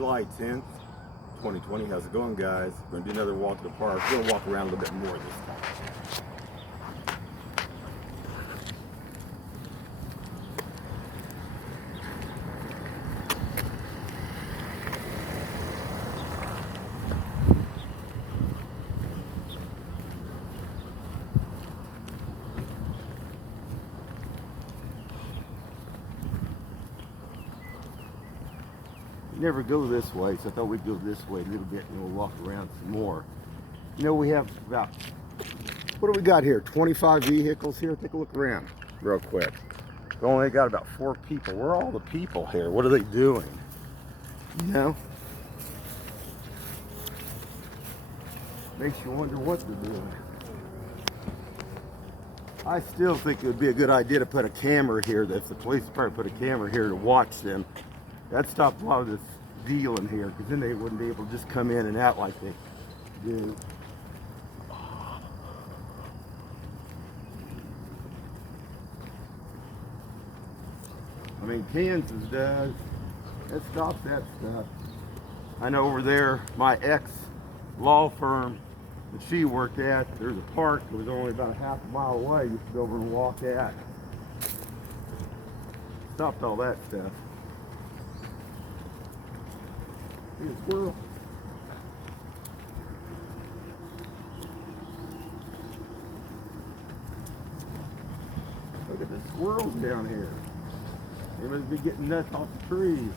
July 10th, 2020. How's it going, guys? We're going to do another walk to the park. We're going to walk around a little bit more this time. Never go this way, so I thought we'd go this way a little bit and we'll walk around some more. You know, we have about, what do we got here? 25 vehicles here. Take a look around real quick. We only got about 4 people. Where are all the people here? What are they doing? You know? Makes you wonder what they're doing. I still think it would be a good idea to put a camera here, if the police department put a camera here to watch them. That stopped a lot of this dealing here, because then they wouldn't be able to just come in and out like they do. I mean, Kansas does. It stops that stuff. I know over there, my ex-law firm that she worked at, there's a park that was only about a half a mile away. You could go over and walk at. Stopped all that stuff. Hey, a squirrel. Look at the squirrels down here. They must be getting nuts off the trees.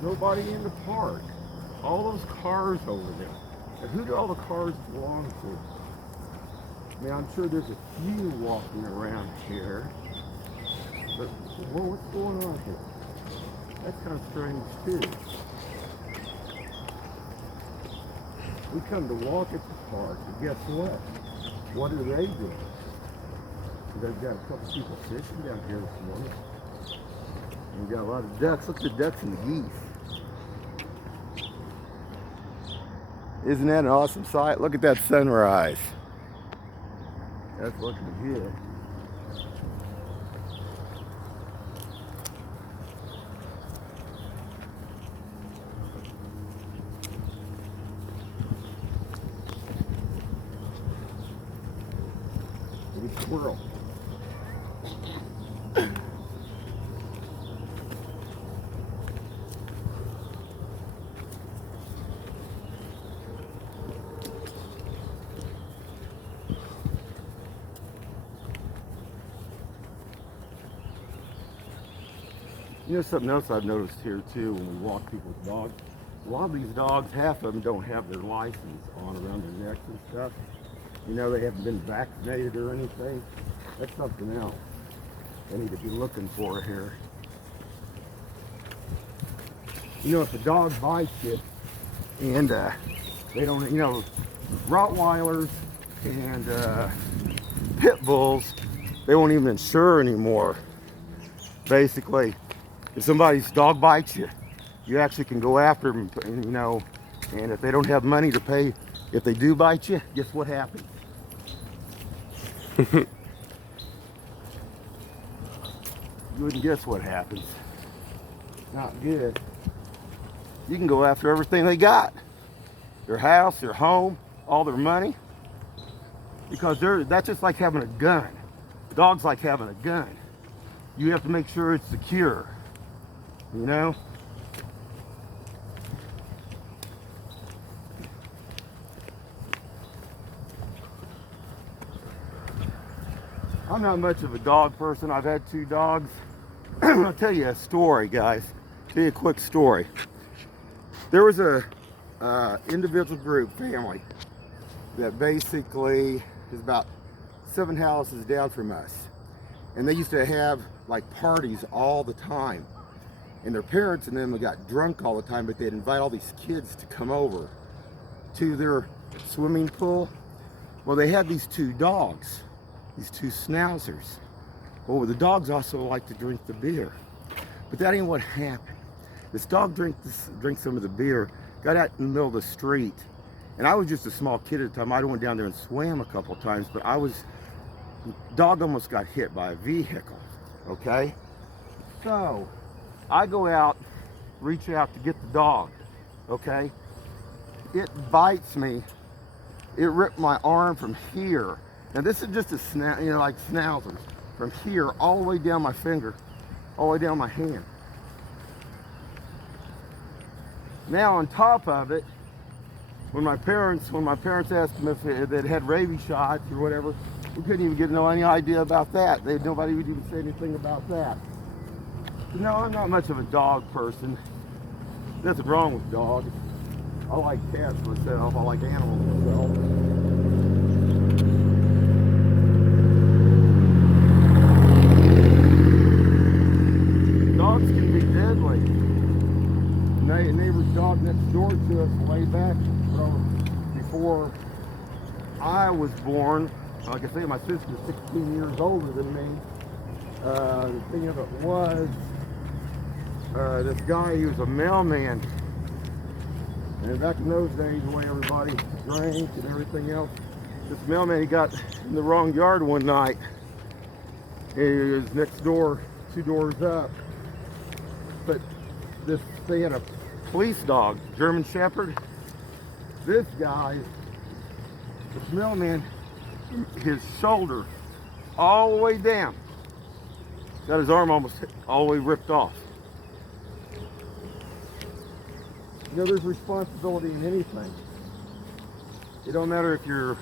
Nobody in the park. All those cars over there. And who do all the cars belong to? I mean, I'm sure there's a few walking around here. But what's going on here? That's kind of strange too. We come to walk at the park, and guess what? What are they doing? They've got a couple people fishing down here this morning. And we got a lot of ducks. Look at the ducks and the geese. Isn't that an awesome sight? Look at that sunrise. That's looking good. Look at the squirrel. You know, something else I've noticed here too when we walk people's dogs. A lot of these dogs, half of them don't have their license on around their necks and stuff. You know, they haven't been vaccinated or anything. That's something else I need to be looking for here. You know, if a dog bites you and they don't, you know, Rottweilers and pit bulls, they won't even insure anymore. Basically, if somebody's dog bites you, you actually can go after them, you know, and if they don't have money to pay, if they do bite you, guess what happens? You wouldn't guess what happens. Not good. You can go after everything they got. Their house, their home, all their money. Because that's just like having a gun. Dogs like having a gun. You have to make sure it's secure, you know? I'm not much of a dog person. I've had 2 dogs. I'll tell you a story, guys. Tell you a quick story. There was a individual group family that basically is about 7 houses down from us. And they used to have like parties all the time. And their parents and them got drunk all the time, but they'd invite all these kids to come over to their swimming pool. Well, they had these 2 dogs, these 2 schnauzers. Well, the dogs also like to drink the beer. But that ain't what happened. This dog drank some of the beer, got out in the middle of the street, And I was just a small kid at the time. I went down there and swam a couple times, but dog almost got hit by a vehicle, okay? So, I go out, reach out to get the dog, okay? It bites me. It ripped my arm from here. Now this is just a like schnauzers. From here all the way down my finger, all the way down my hand. Now on top of it, when my parents asked them if they'd had rabies shots or whatever, we couldn't even get any idea about that. Nobody would even say anything about that. So no, I'm not much of a dog person. Nothing wrong with dogs. I like cats myself. I like animals myself. Dogs can be deadly. A neighbor's dog next door to us way back before I was born. Like I say, my sister's 16 years older than me. The thing of it was, this guy, he was a mailman. And back in those days, the way everybody drank and everything else, this mailman, he got in the wrong yard one night. He was next door, 2 doors up. But they had a police dog, German Shepherd. This guy, this mailman, his shoulder all the way down, got his arm almost all the way ripped off. You know, there's responsibility in anything. It don't matter if you're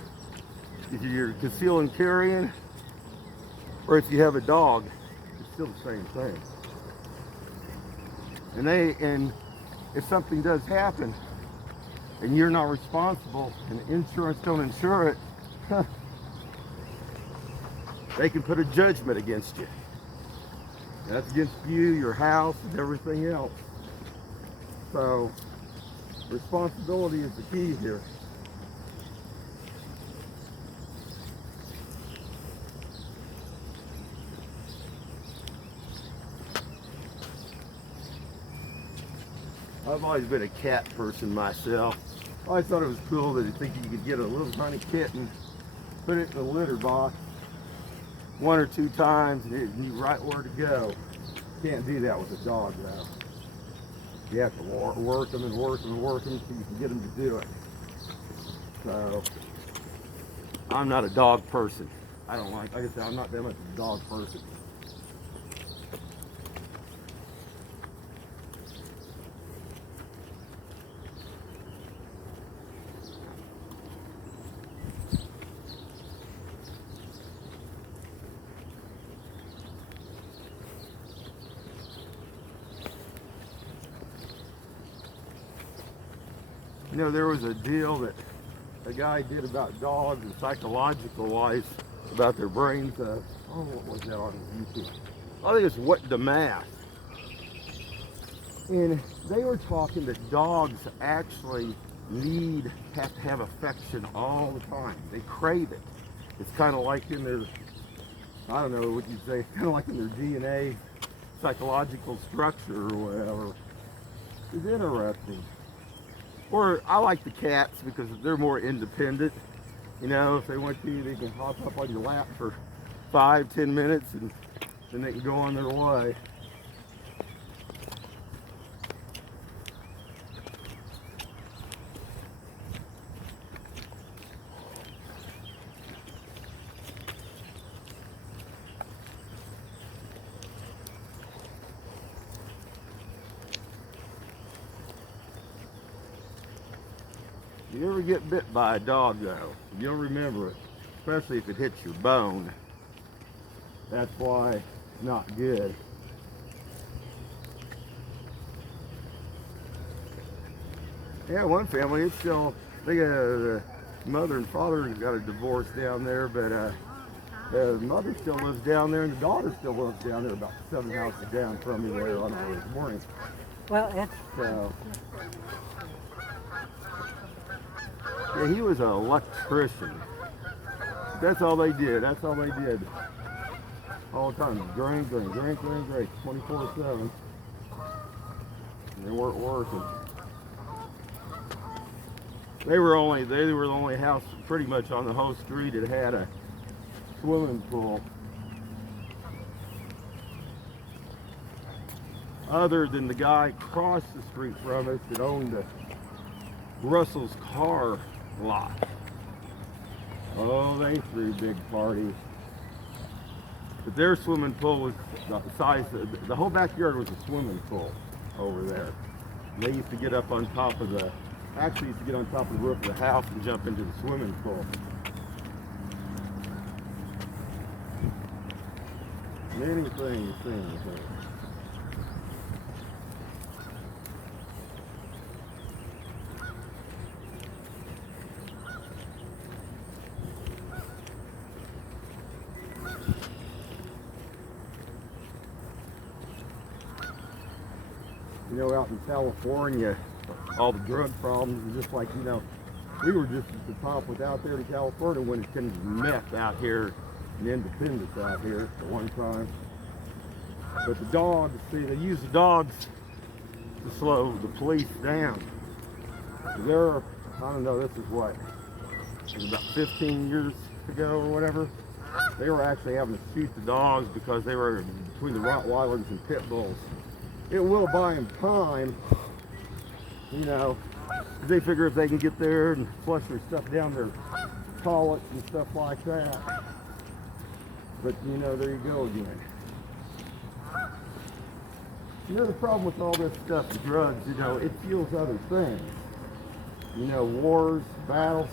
concealing carrying or if you have a dog, it's still the same thing. And if something does happen and you're not responsible and insurance don't insure it, they can put a judgment against you. That's against you, your house, and everything else. So responsibility is the key here. I've always been a cat person myself. I always thought it was cool that you think you could get a little tiny kitten, put it in the litter box 1 or 2 times, and it knew right where to go. Can't do that with a dog though. You have to work them and work them and work them so you can get them to do it. So, I'm not a dog person. I said, I'm not that much of a dog person. You know, there was a deal that a guy did about dogs and psychological wise about their brains. What was that on YouTube? I think it's What the Math. And they were talking that dogs actually have to have affection all the time. They crave it. It's kind of like in their, I don't know what you'd say, it's kind of like in their DNA, psychological structure or whatever. It's interesting. Or I like the cats because they're more independent. You know, if they want to, they can hop up on your lap for 5-10 minutes and then they can go on their way. If you ever get bit by a dog though, you'll remember it, especially if it hits your bone. That's why it's not good. Yeah, one family, it's still, the mother and father got a divorce down there, but the mother still lives down there and the daughter still lives down there about 7 houses down from me later on this morning. Well, it's... So, yeah, he was an electrician. That's all they did. That's all they did. All the time. Drink, 24/7. They weren't working. They were the only house pretty much on the whole street that had a swimming pool. Other than the guy across the street from us that owned the Russell's car lot. Oh, they threw big parties. But their swimming pool was the size of, the whole backyard was a swimming pool over there. And they used to get up on top of the, actually used to get on top of the roof of the house and jump into the swimming pool. Many things. You know, out in California, all the drug problems are just like, you know, we were just at the top without there to California when it came to meth out here and Independence out here at one time. But the dogs, see, they use the dogs to slow the police down. They're, I don't know, this is what, it was about 15 years ago or whatever. They were actually having to shoot the dogs because they were between the Rottweilers and pit bulls. It will buy them time, you know, they figure if they can get there and flush their stuff down their toilets and stuff like that. But, you know, there you go again. You know, the problem with all this stuff, the drugs, you know, it fuels other things. You know, wars, battles.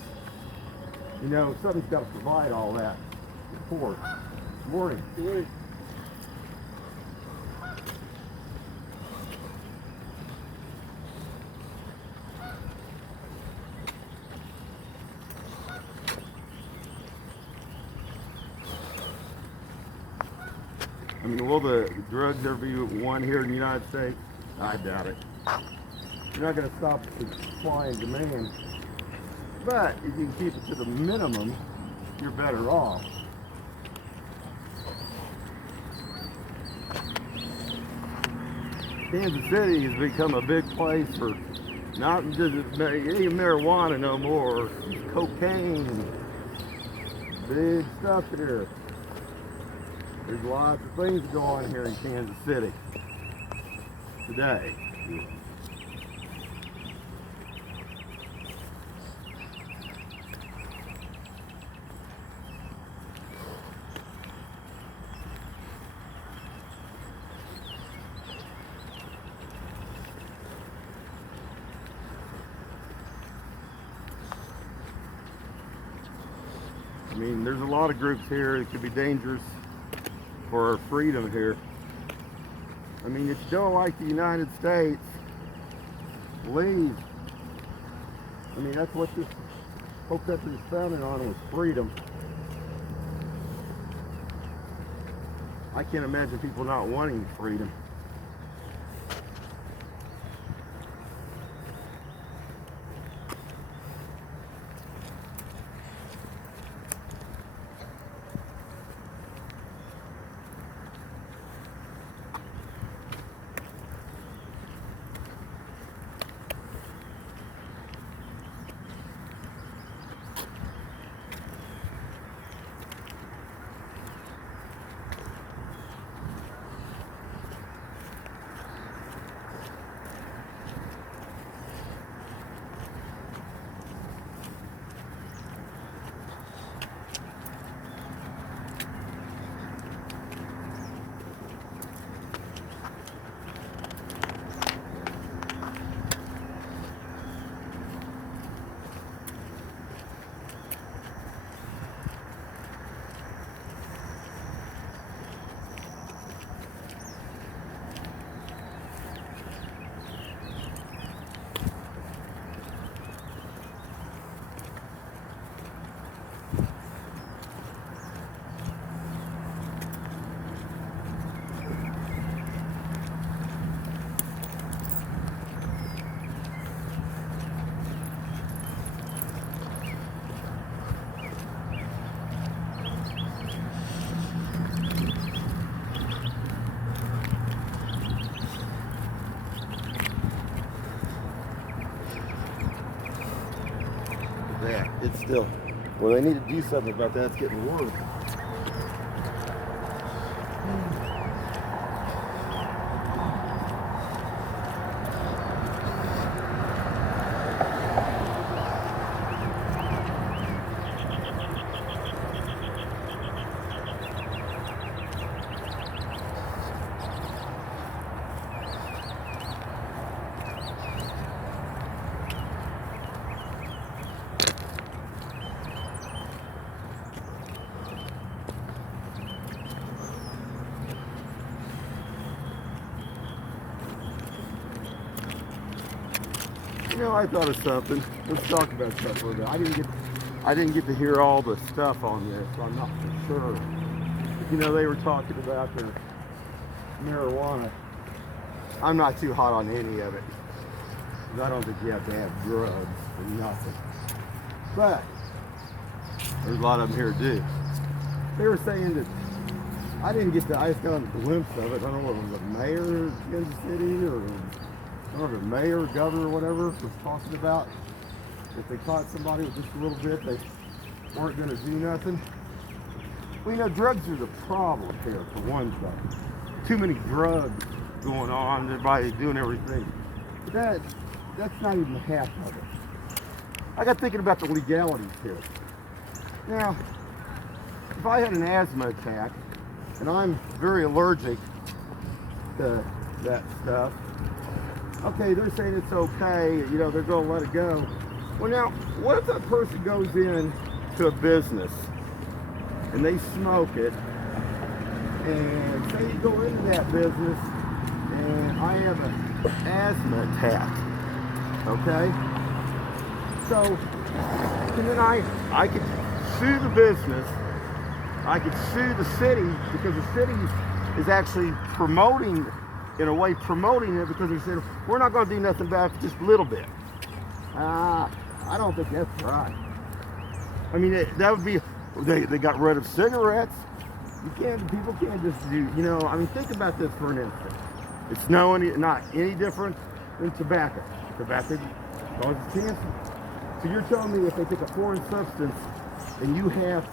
You know, something's got to provide all that. Of course. Good morning. Good morning. I mean, will the drugs ever be one here in the United States? I doubt it. You're not going to stop the supply and demand. But if you can keep it to the minimum, you're better off. Kansas City has become a big place for not just any marijuana no more, cocaine, big stuff here. There's lots of things that go on here in Kansas City today. I mean, there's a lot of groups here that could be dangerous for our freedom here. I mean, if you don't like the United States, leave. I mean, that's what this whole country is founded on, was freedom. I can't imagine people not wanting freedom. it's still, well, they need to do something about that. It's getting worse. You know, I thought of something. Let's talk about stuff for a bit. I didn't get to hear all the stuff on this, so I'm not for sure. You know, they were talking about their marijuana. I'm not too hot on any of it. I don't think you have to have drugs or nothing. But there's a lot of them here do. They were saying that I just got a glimpse of it. I don't know whether it was the mayor of Kansas City or the mayor, governor, whatever, was talking about if they caught somebody with just a little bit, they weren't going to do nothing. Well, you know, drugs are the problem here, for one thing. Too many drugs going on, everybody's doing everything. But that's not even half of it. I got thinking about the legalities here. Now, if I had an asthma attack, and I'm very allergic to that stuff, okay, they're saying it's okay, you know, they're going to let it go. Well, now, what if that person goes in to a business and they smoke it, and say you go into that business and I have an asthma attack, okay? So, and then I could sue the business, I could sue the city, because the city is actually promoting, in a way promoting it, because they said, we're not going to do nothing about it, just a little bit. I don't think that's right. I mean, that would be, they got rid of cigarettes. People can't just do, you know, I mean, think about this for an instant. It's not any different than tobacco. Tobacco causes cancer. So you're telling me if they take a foreign substance and you have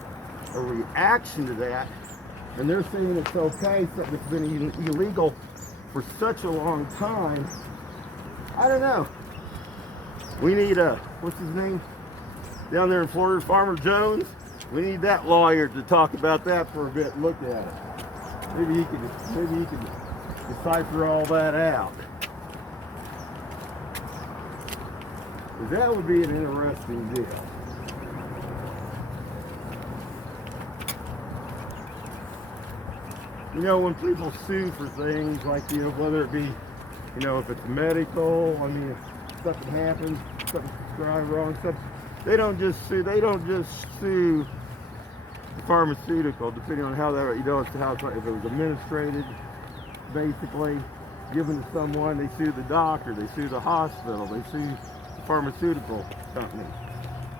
a reaction to that, and they're saying it's okay, something that's been illegal for such a long time, I don't know. We need what's his name? Down there in Florida, Farmer Jones. We need that lawyer to talk about that for a bit and look at it. Maybe he can decipher all that out. 'Cause that would be an interesting deal. You know, when people sue for things like, you know, whether it be, you know, if it's medical, I mean, if something happens, something's prescribed wrong, stuff, they don't just sue the pharmaceutical, depending on how that, you know, if it was administrated, basically, given to someone, they sue the doctor, they sue the hospital, they sue the pharmaceutical company.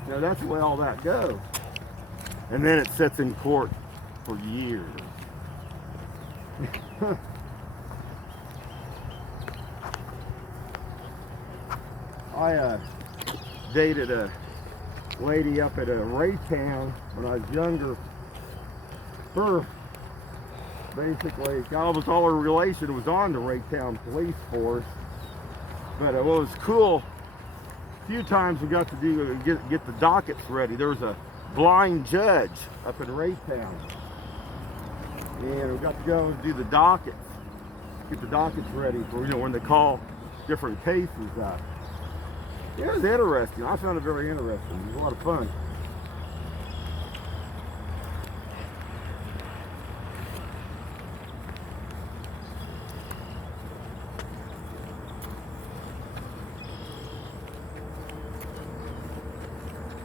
Now, that's the way all that goes. And then it sits in court for years. I dated a lady up at Raytown when I was younger. Her, basically, almost all her relation was on the Raytown police force. But what was cool, a few times we got to get the dockets ready. There was a blind judge up in Raytown. And we got to go and do the dockets, get the dockets ready for, you know, when they call different cases up. Yeah, it was interesting. I found it very interesting. It was a lot of fun.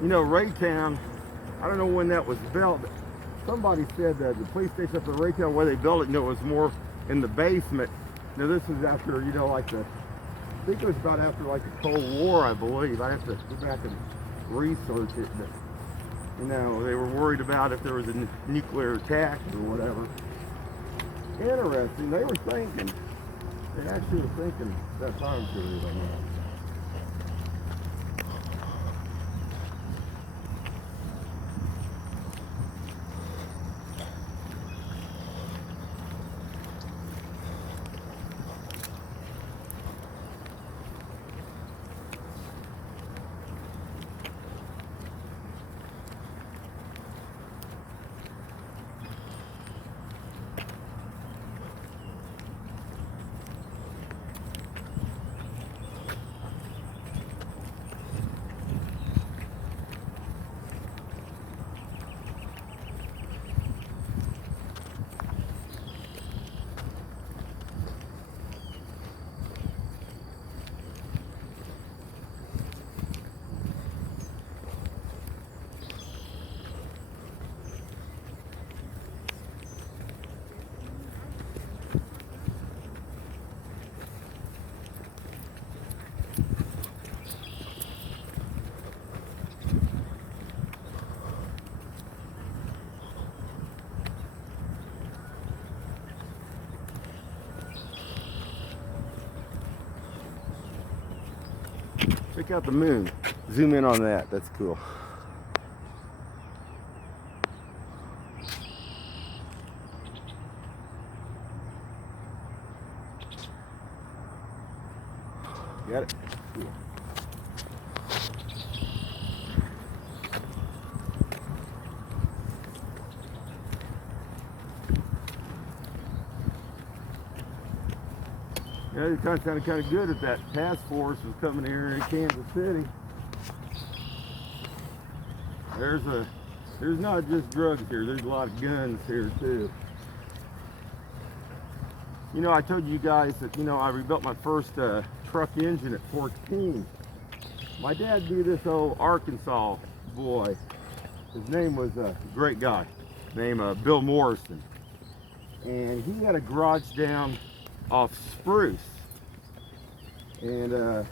You know, Raytown, I don't know when that was built. Somebody said that the police station up in Raytown, where they built it, you know, it was more in the basement. Now this is after, you know, like I think it was about after like the Cold War, I believe. I have to go back and research it, but you know, they were worried about if there was a nuclear attack or whatever. Interesting. They were thinking. They actually were thinking that time period on that. check out the moon. Zoom in on that. That's cool. Got it? Cool. Yeah, it sounded kind of good if that task force was coming here in Kansas City. There's not just drugs here. There's a lot of guns here too. You know, I told you guys that, you know, I rebuilt my first truck engine at 14. My dad knew this old Arkansas boy. His name was a great guy named Bill Morrison. And he had a garage down off Spruce. And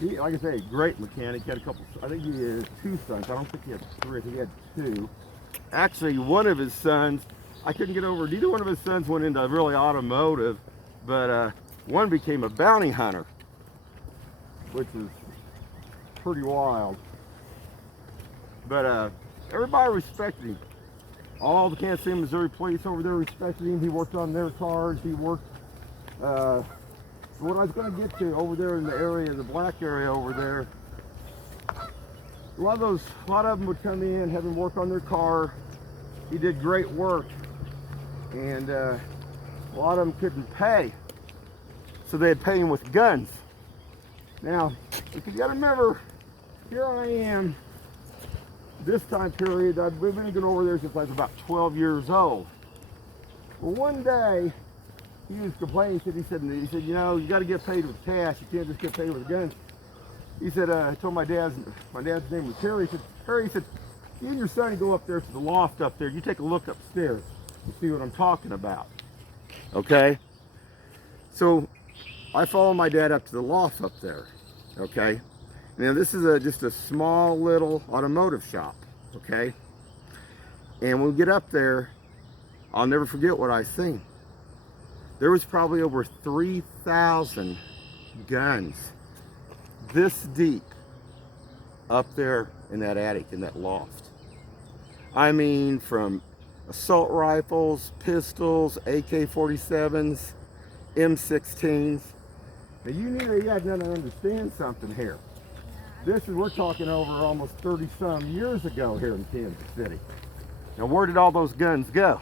he, like I say, great mechanic. He had a couple, I think he had 2 sons. I don't think he had 3, I think he had 2. Actually, one of his sons, I couldn't get over, neither one of his sons went into really automotive, but one became a bounty hunter, which is pretty wild. But everybody respected him. All the Kansas City, Missouri police over there respected him. He worked on their cars. He worked, what I was going to get to over there in the area, the black area over there, a lot of them would come in, have him work on their car. He did great work. And a lot of them couldn't pay, so they'd pay him with guns. Now, you got to remember, here I am, this time period, we've been going over there since I was about 12 years old. Well, one day, he was complaining, he said, you know, you got to get paid with cash, you can't just get paid with guns. He said, I told my dad's name was Harry. He said, Harry, he said, you and your son go up there to the loft up there, you take a look upstairs. You see what I'm talking about, okay? So I follow my dad up to the loft up there, okay? Now this is just a small little automotive shop, okay? And when we get up there, I'll never forget what I seen. There was probably over 3,000 guns this deep up there in that attic, in that loft. I mean, from assault rifles, pistols, AK-47s, M16s. Now you had to understand something here. We're talking over almost 30 some years ago here in Kansas City. Now where did all those guns go?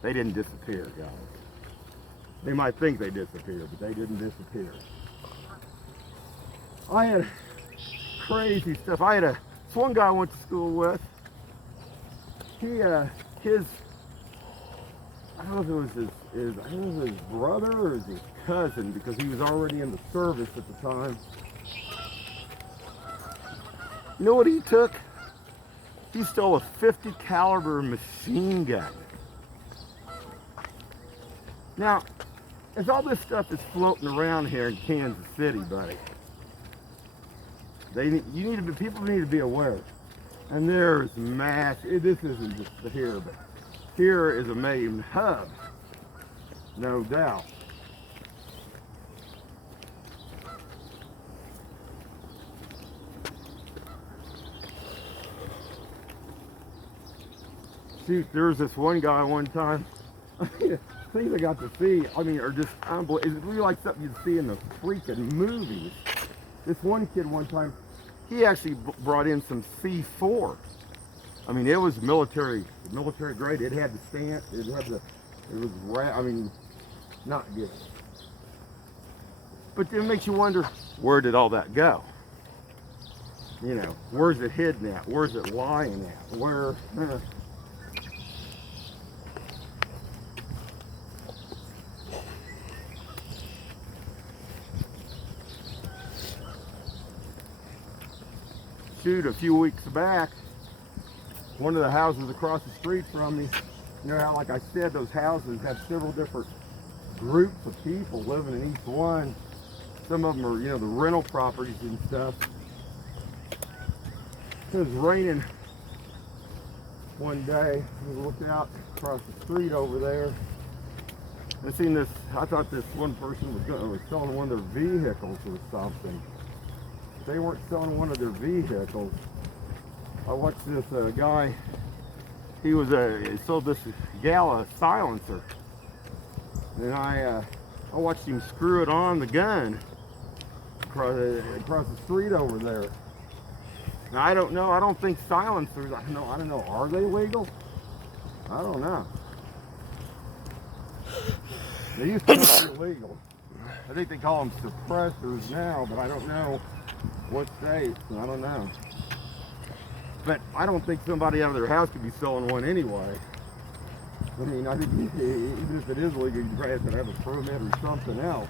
They didn't disappear, guys. They might think they disappeared, but they didn't disappear. I had crazy stuff. This one guy I went to school with, I don't know if it was his brother or his cousin, because he was already in the service at the time. You know what he took? He stole a 50 caliber machine gun. Now, as all this stuff is floating around here in Kansas City, buddy, people need to be aware. And there's this isn't just here, but here is a main hub, no doubt. Shoot, there was this one guy one time, things I got to see, I mean, are just unbelievable. It's really like something you'd see in the freaking movies. This one kid one time, he actually brought in some C4. I mean, it was military grade. It had the stamp. I mean, not good. But it makes you wonder, where did all that go? You know, where's it hidden at? Where's it lying at? Where? Shoot, a few weeks back, one of the houses across the street from me, you know how, like I said, those houses have several different groups of people living in each one. Some of them are, you know, the rental properties and stuff. It was raining one day. We looked out across the street over there, I seen this. I thought this one person was selling one of their vehicles or something. If they weren't selling one of their vehicles, I watched this guy. He sold this gal a silencer, and I watched him screw it on the gun across the street over there. Now I don't know. I don't think silencers. I don't know. Are they legal? I don't know. They used to be illegal. I think they call them suppressors now, but I don't know what states. I don't know. But I don't think somebody out of their house could be selling one anyway. I mean, I think even if it is legal, you probably have to have a permit or something else.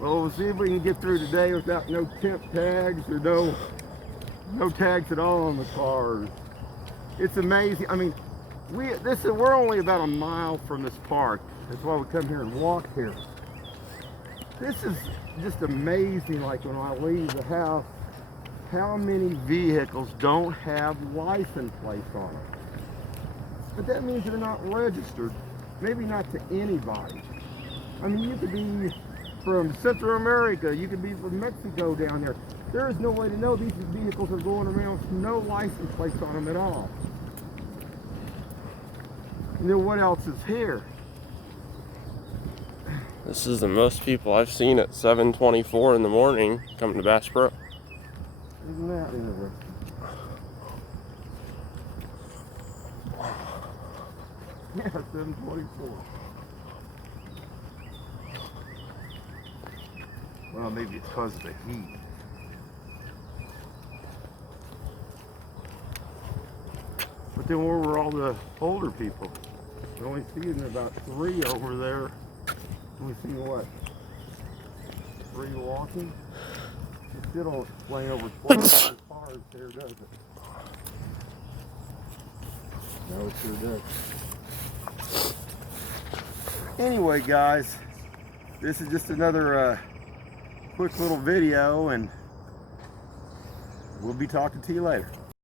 Well, we'll see if we can get through today without no temp tags or no tags at all on the cars. It's amazing. I mean, we're only about a mile from this park. That's why we come here and walk here. This is just amazing. Like when I leave the house, how many vehicles don't have license plates on them? But that means they're not registered. Maybe not to anybody. I mean, you could be from Central America, you could be from Mexico down there. There is no way to know these vehicles are going around with no license plates on them at all. And then what else is here? This is the most people I've seen at 7:24 in the morning coming to Bass Pro. Isn't that interesting? Yeah, 7:24. Well, maybe it's because of the heat. But then where were all the older people? We're only seeing about 3 over there. Only seeing what? 3 walking? It still don't explain over 12 cars here, does it? No, it sure does. Anyway, guys, this is just another quick little video, and we'll be talking to you later.